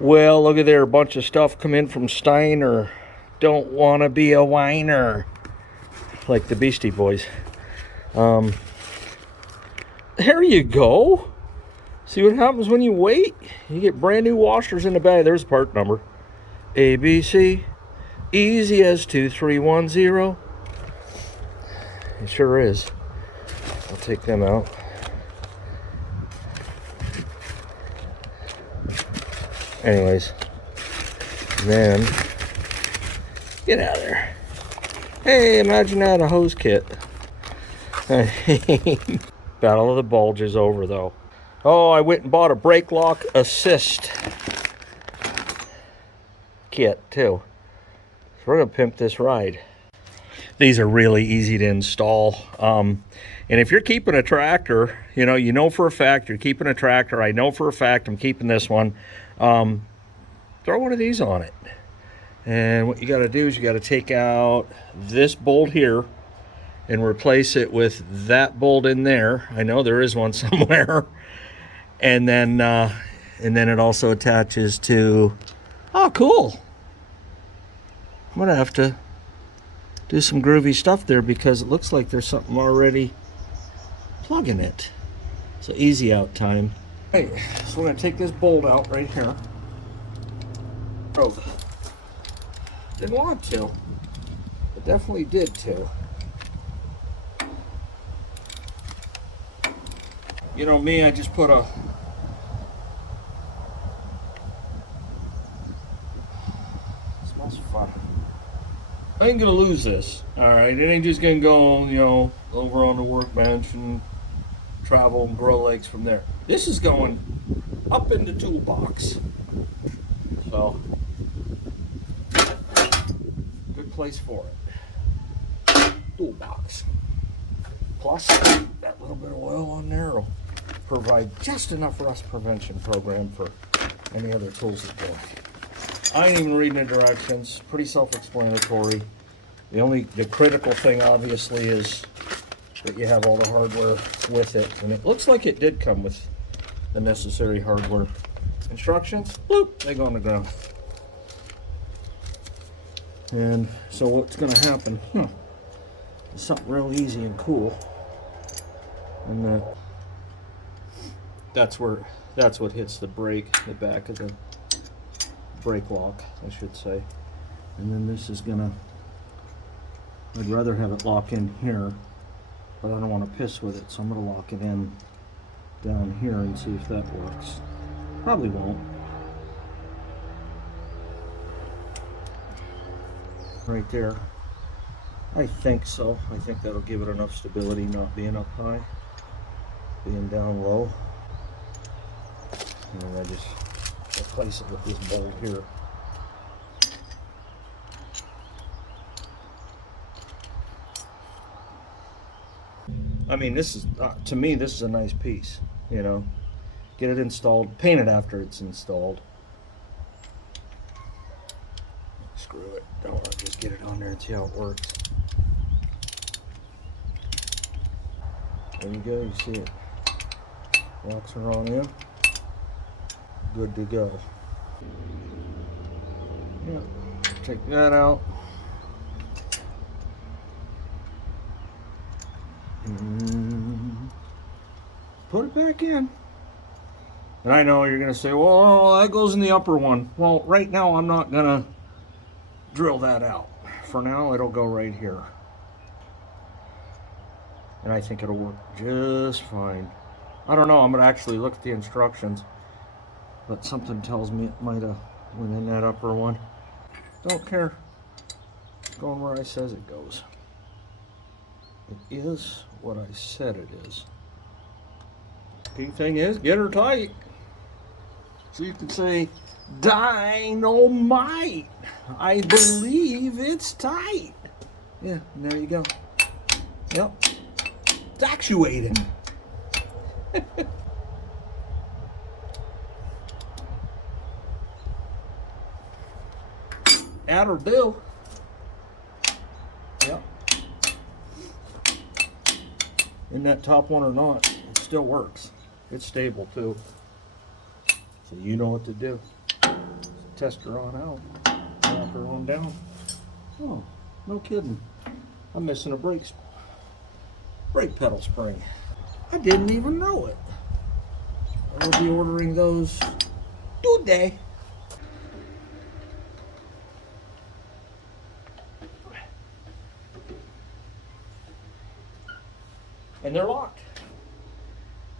Well, look at there, a bunch of stuff come in from Steiner. Don't want to be a whiner. Like the Beastie Boys. There you go. See what happens when you wait? You get brand new washers in the bag. There's the part number. ABC. Easy as 2310. It sure is. I'll take them out. Anyways. Then. Get out of there. Hey, imagine that, a hose kit. Battle of the Bulges over, though. Oh, I went and bought a brake lock assist kit, too. So we're going to pimp this ride. These are really easy to install. And if you're keeping a tractor, you know for a fact you're keeping a tractor. I know for a fact I'm keeping this one. Throw one of these on it. And what you got to do is you got to take out this bolt here and replace it with that bolt in there. I know there is one somewhere. And then it also attaches to, oh, cool. I'm gonna have to do some groovy stuff there because it looks like there's something already plugging it. So easy out time. Right, so we're gonna take this bolt out right here. Oh, didn't want to, but definitely did to. You know me, I just put a smells fun. I ain't gonna lose this. Alright, it ain't just gonna go, over on the workbench and travel and grow legs from there. This is going up in the toolbox. So good place for it. Toolbox. Plus that little bit of oil on there will provide just enough rust prevention program for any other tools that go. I ain't even reading the directions. Pretty self-explanatory. The critical thing obviously is that you have all the hardware with it, and it looks like it did come with the necessary hardware. Instructions, bloop, they go on the ground. And so what's going to happen? Is something real easy and cool, and that's what hits the brake, the back of the brake lock, I should say. And then this is gonna, I'd rather have it lock in here, but I don't want to piss with it, so I'm gonna lock it in down here and see if that works. Probably won't. Right there. I think so. I think that'll give it enough stability, not being up high, being down low. And then I just replace it with this bolt here. I mean, this is, to me, this is a nice piece, Get it installed, paint it after it's installed. Screw it, don't want to just get it on there and see how it works. There you go, you see it. Locks are on in. Good to go. Yeah, take that out. And put it back in. And I know you're going to say, well, that goes in the upper one. Well, right now I'm not going to drill that out. For now, it'll go right here. And I think it'll work just fine. I don't know, I'm going to actually look at the instructions. But something tells me it might have went in that upper one. Don't care. It's going where I says it goes. It is what I said it is. Key thing is, get her tight. So you can say, dynamite. I believe it's tight. Yeah, and there you go. Yep. It's actuating. That'll do. Yep. In that top one or not, still works. It's stable too. So you know what to do. test her on out. Walk her on down. Oh, no kidding. I'm missing a brake pedal spring. I didn't even know it. I'll be ordering those today. And they're locked.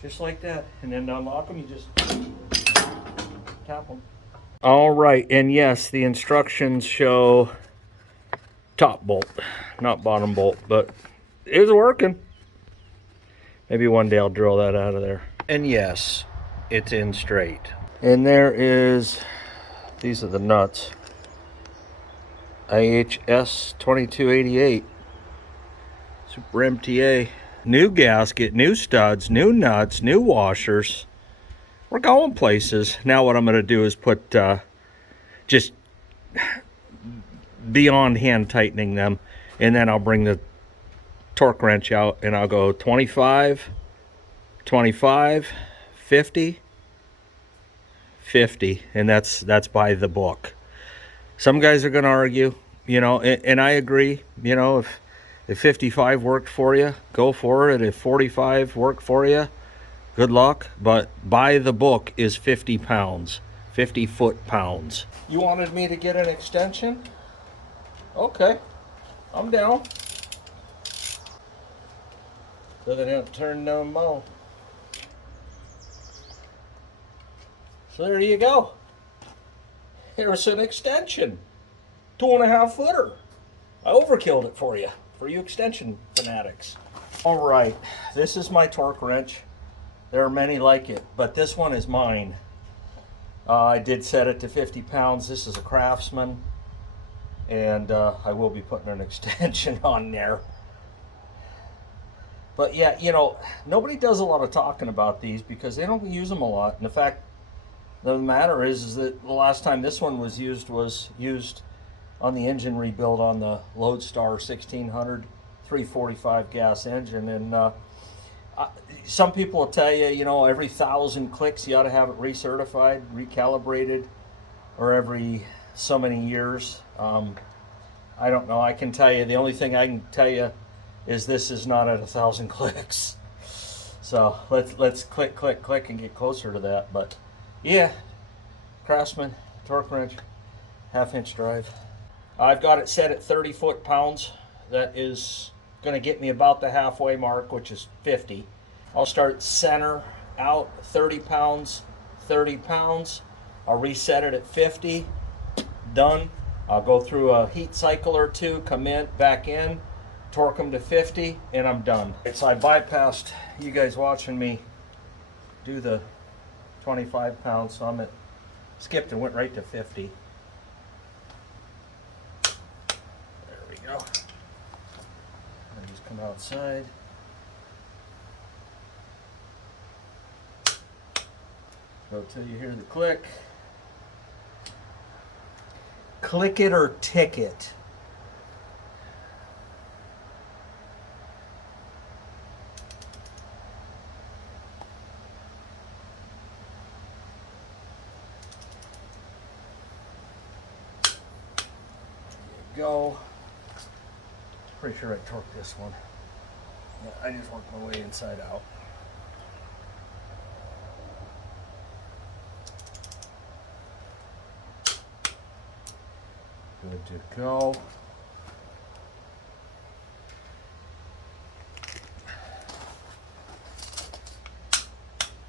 Just like that. And then to unlock them, you just tap them. All right, and yes, the instructions show top bolt, not bottom bolt, but it's working. Maybe one day I'll drill that out of there. And yes, it's in straight. And there is, these are the nuts. IHS 2288. Super MTA. New gasket, new studs, new nuts, new washers. We're going places. Now what I'm going to do is put just beyond hand tightening them, and then I'll bring the torque wrench out and I'll go 25, 25, 50, 50, and that's by the book. Some guys are going to argue, you know, and I agree, you know, if 55 worked for you, go for it. If 45 worked for you, good luck. But by the book is 50 pounds, 50 foot-pounds. You wanted me to get an extension? Okay, I'm down. So they don't turn no more. So there you go. Here's an extension. 2.5 footer. I overkilled it for you extension fanatics. All right, this is my torque wrench. There are many like it, but this one is mine. I did set it to 50 pounds. This is a Craftsman, and I will be putting an extension on there. But yeah, you know, nobody does a lot of talking about these because they don't use them a lot. And the fact of the matter is that the last time this one was used on the engine rebuild on the Lodestar 1600 345 gas engine. And some people will tell you, you know, every 1,000 clicks you ought to have it recertified, recalibrated, or every so many years. I don't know. I can tell you, the only thing I can tell you is this is not at 1,000 clicks. So let's click, click, click and get closer to that. But yeah, Craftsman torque wrench, 1/2-inch drive. I've got it set at 30 foot-pounds. That is going to get me about the halfway mark, which is 50. I'll start center out 30 pounds, 30 pounds. I'll reset it at 50. Done. I'll go through a heat cycle or two, come in, back in, torque them to 50, and I'm done. So I bypassed you guys watching me do the 25 pounds, so I'm at, skipped and went right to 50. There we go. I just come outside. Go till you hear the click. Click it or tick it. There you go. Pretty sure I torqued this one. Yeah, I just worked my way inside out. Good to go.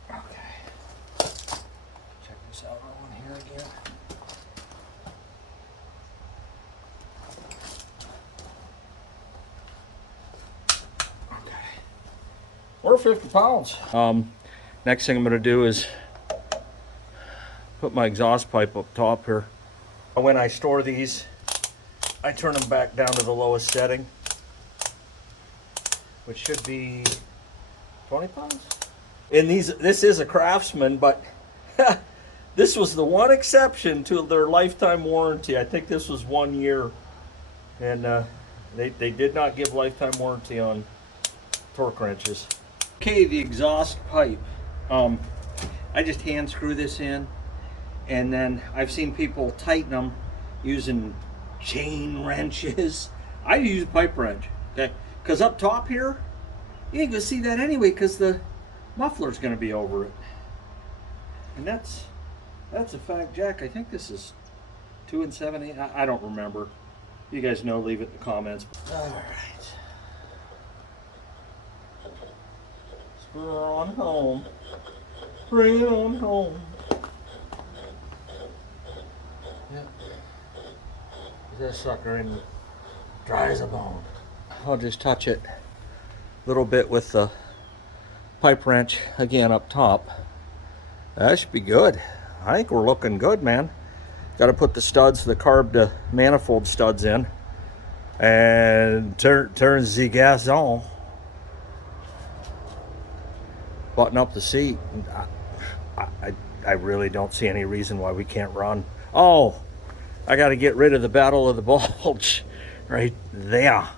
Okay. Check this out on here again. Okay. We're 50 pounds. Next thing I'm going to do is put my exhaust pipe up top here. When I store these, I turn them back down to the lowest setting, which should be 20 pounds. And this is a Craftsman, but this was the one exception to their lifetime warranty. I think this was 1 year, and they did not give lifetime warranty on torque wrenches. Okay, the exhaust pipe. I just hand screw this in. And then I've seen people tighten them using chain wrenches. I use a pipe wrench, okay? Because up top here, you ain't gonna see that anyway because the muffler's gonna be over it. And that's a fact, Jack. I think this is 2 7/8. I don't remember. You guys know, leave it in the comments. All right. Spur on home. Bring it on home. Yep. This sucker in dry as a bone. I'll just touch it a little bit with the pipe wrench again up top. That should be good. I think we're looking good, man. Got to put the studs, the carb to manifold studs in, and turn the gas on. Button up the seat. I really don't see any reason why we can't run. Oh, I got to get rid of the battle of the bulge right there.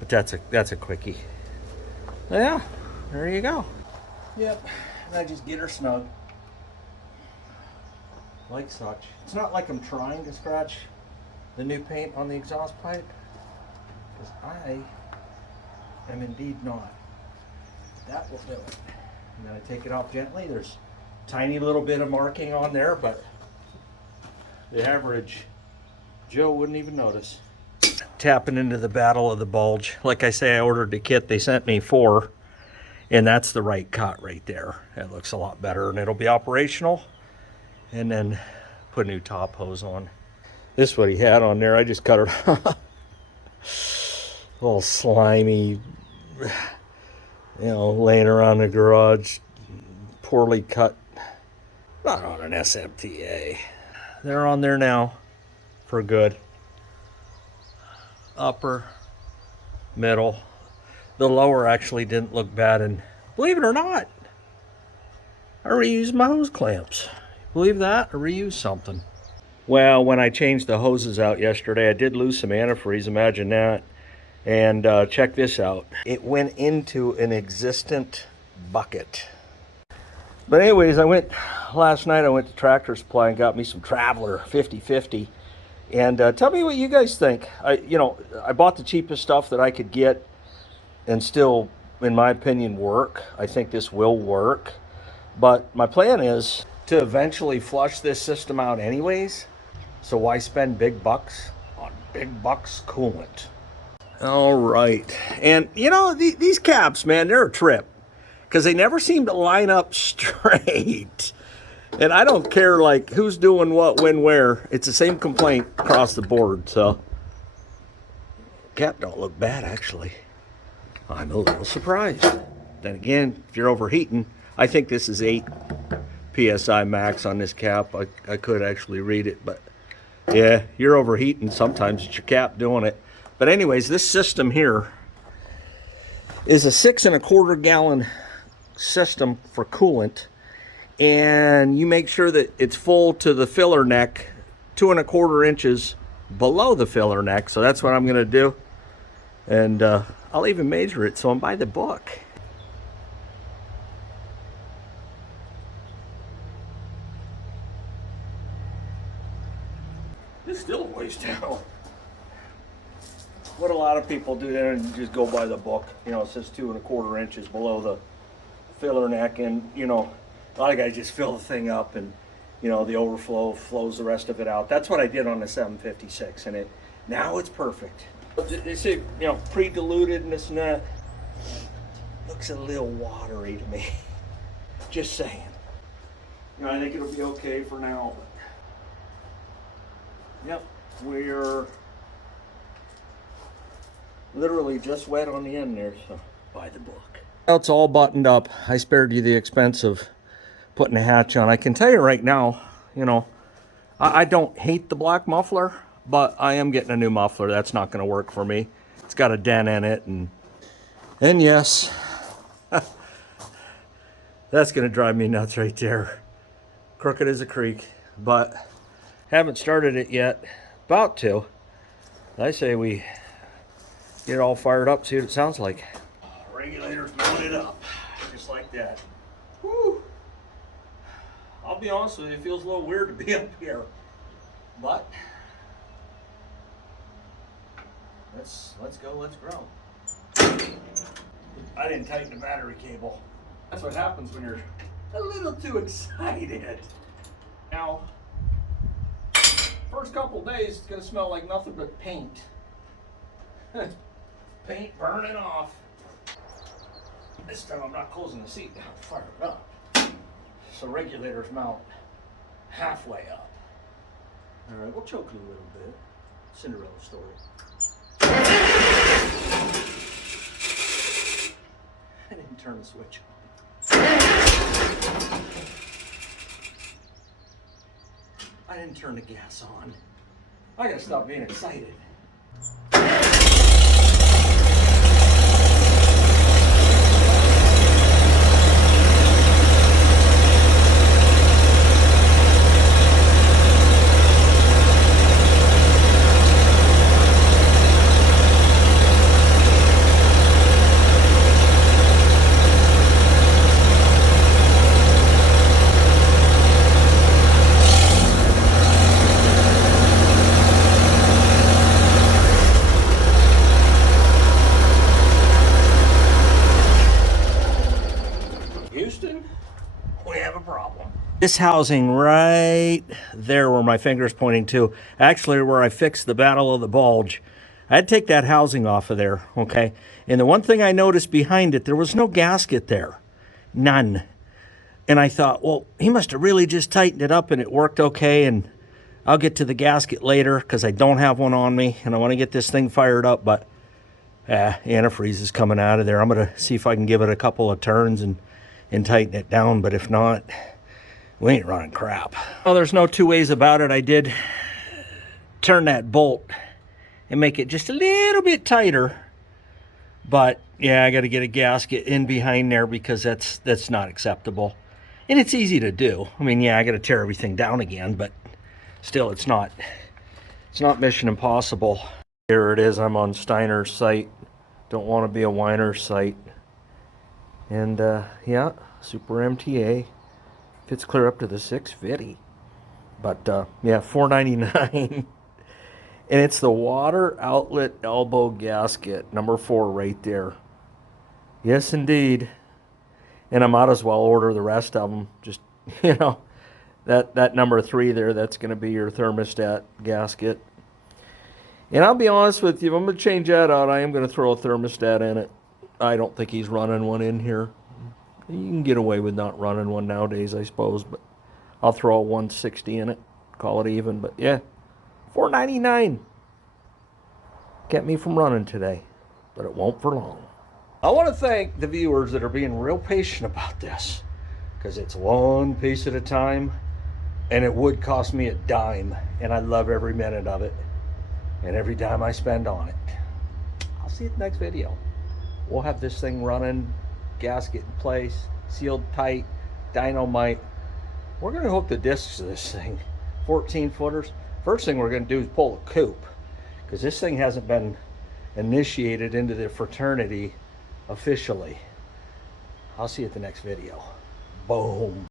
But that's a quickie. Yeah, there you go. Yep, and I just get her snug. Like such. It's not like I'm trying to scratch the new paint on the exhaust pipe, because I am indeed not. That will do it. And then I take it off gently. There's a tiny little bit of marking on there, but the average Joe wouldn't even notice. Tapping into the battle of the bulge. Like I say, I ordered the kit. They sent me 4, and that's the right cut right there. It looks a lot better, and it'll be operational. And then put a new top hose on. This is what he had on there. I just cut it off. All slimy, laying around the garage. Poorly cut. Not on an SMTA. They're on there now for good. Upper, middle. The lower actually didn't look bad, and believe it or not, I reused my hose clamps. Believe that? I reused something. Well, when I changed the hoses out yesterday, I did lose some antifreeze, imagine that. And check this out. It went into an existent bucket. But anyways, last night I went to Tractor Supply and got me some Traveler 50/50. And tell me what you guys think. I bought the cheapest stuff that I could get and still, in my opinion, work. I think this will work. But my plan is to eventually flush this system out anyways. So why spend big bucks on big bucks coolant? All right. And these caps, man, they're a trip because they never seem to line up straight. And I don't care like who's doing what, when, where. It's the same complaint across the board. So cap don't look bad, actually. I'm a little surprised. Then again, if you're overheating, I think this is 8 PSI max on this cap. I could actually read it, but yeah, you're overheating. Sometimes it's your cap doing it. But anyways, this system here is a 6 1/4 gallon system for coolant. And you make sure that it's full to the filler neck, 2 1/4 inches below the filler neck. So that's what I'm going to do. And I'll even measure it, so I'm by the book. It's still a ways down. What a lot of people do there and just go by the book. It says 2 1/4 inches below the filler neck, and a lot of guys just fill the thing up, and the overflow flows the rest of it out. That's what I did on the 756, and now it's perfect. They say pre-diluted and this and that. Looks a little watery to me. Just saying. I think it'll be okay for now. But yep, we're literally just wet on the end there, so by the book. Now it's all buttoned up. I spared you the expense of putting a hatch on. I can tell you right now, I don't hate the black muffler, but I am getting a new muffler. That's not going to work for me. It's got a dent in it, and yes, that's going to drive me nuts right there. Crooked as a creek, but haven't started it yet. About to. I say we get it all fired up, see what it sounds like. Regulator's blowing it up, just like that. Woo! I'll be honest with you, it feels a little weird to be up here. But let's go, let's grow. I didn't tighten the battery cable. That's what happens when you're a little too excited. Now, first couple days, it's gonna smell like nothing but paint. Paint burning off. This time I'm not closing the seat down to fire it up. So regulators mount halfway up. All right, we'll choke it a little bit. Cinderella story. I didn't turn the switch on. I didn't turn the gas on. I gotta stop being excited. This housing right there where my finger's pointing to, actually where I fixed the battle of the bulge, I had to take that housing off of there, okay? And the one thing I noticed behind it, there was no gasket there. None. And I thought, well, he must have really just tightened it up and it worked okay, and I'll get to the gasket later because I don't have one on me and I want to get this thing fired up, but antifreeze is coming out of there. I'm going to see if I can give it a couple of turns and tighten it down, but if not, we ain't running crap. Well, there's no two ways about it. I did turn that bolt and make it just a little bit tighter. But yeah, I got to get a gasket in behind there because that's not acceptable. And it's easy to do. I mean, yeah, I got to tear everything down again, but still it's not mission impossible. Here it is. I'm on Steiner's site. Don't want to be a whiner site. And yeah, Super MTA. Fits clear up to the 650. But yeah, $4.99. And it's the water outlet elbow gasket, number 4 right there. Yes, indeed. And I might as well order the rest of them. Just, you know, that number 3 there, that's going to be your thermostat gasket. And I'll be honest with you, if I'm going to change that out, I am going to throw a thermostat in it. I don't think he's running one in here. You can get away with not running one nowadays, I suppose, but I'll throw a 160 in it, call it even. But yeah, $4.99. Kept me from running today, but it won't for long. I want to thank the viewers that are being real patient about this, because it's one piece at a time, and it would cost me a dime, and I love every minute of it, and every dime I spend on it. I'll see you at the next video. We'll have this thing running, gasket in place, sealed tight, dynamite. We're going to hook the discs to this thing, 14 footers. First thing we're going to do is pull the coop, because this thing hasn't been initiated into the fraternity officially. I'll see you at the next video. Boom.